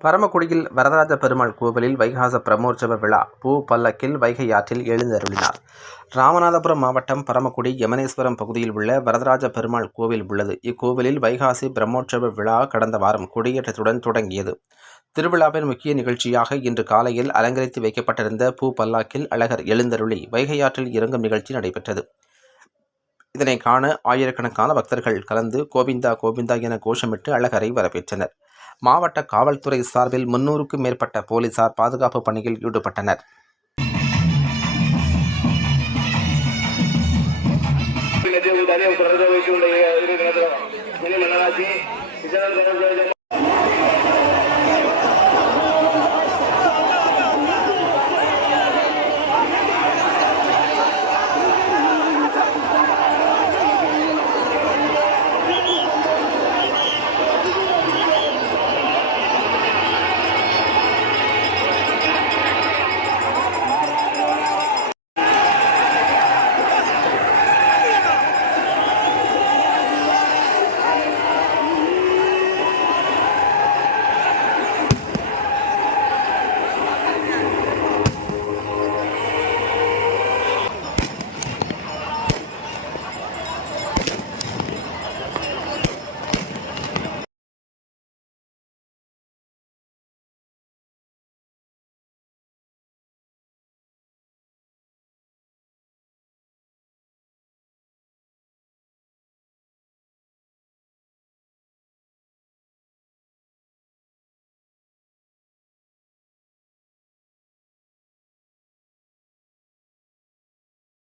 பரமக்குடியில் வரதராஜ பெருமாள் கோவிலில் வைகாச பிரமோற்சவ விழா பூ பல்லக்கில் வைகை ஆற்றில் எழுந்தருளினார். ராமநாதபுரம் மாவட்டம் பரமக்குடி யமனேஸ்வரம் பகுதியில் உள்ள வரதராஜ பெருமாள் கோவில் உள்ளது. இக்கோவிலில் வைகாசி பிரம்மோற்சவ விழா கடந்த வாரம் கொடியேற்றத்துடன் தொடங்கியது. திருவிழாவின் முக்கிய நிகழ்ச்சியாக இன்று காலையில் அலங்கரித்து வைக்கப்பட்டிருந்த பூ பல்லாக்கில் அழகர் எழுந்தருளி வைகை ஆற்றில் இறங்கும் நிகழ்ச்சி நடைபெற்றது. இதனை காண ஆயிரக்கணக்கான பக்தர்கள் கலந்து கோவிந்தா கோவிந்தா என கோஷமிட்டு அழகரை வரவேற்றனர். மாவட்ட காவல்துறை சார்பில் முன்னூறுக்கும் மேற்பட்ட போலீசார் பாதுகாப்பு பணியில் ஈடுபட்டனர்.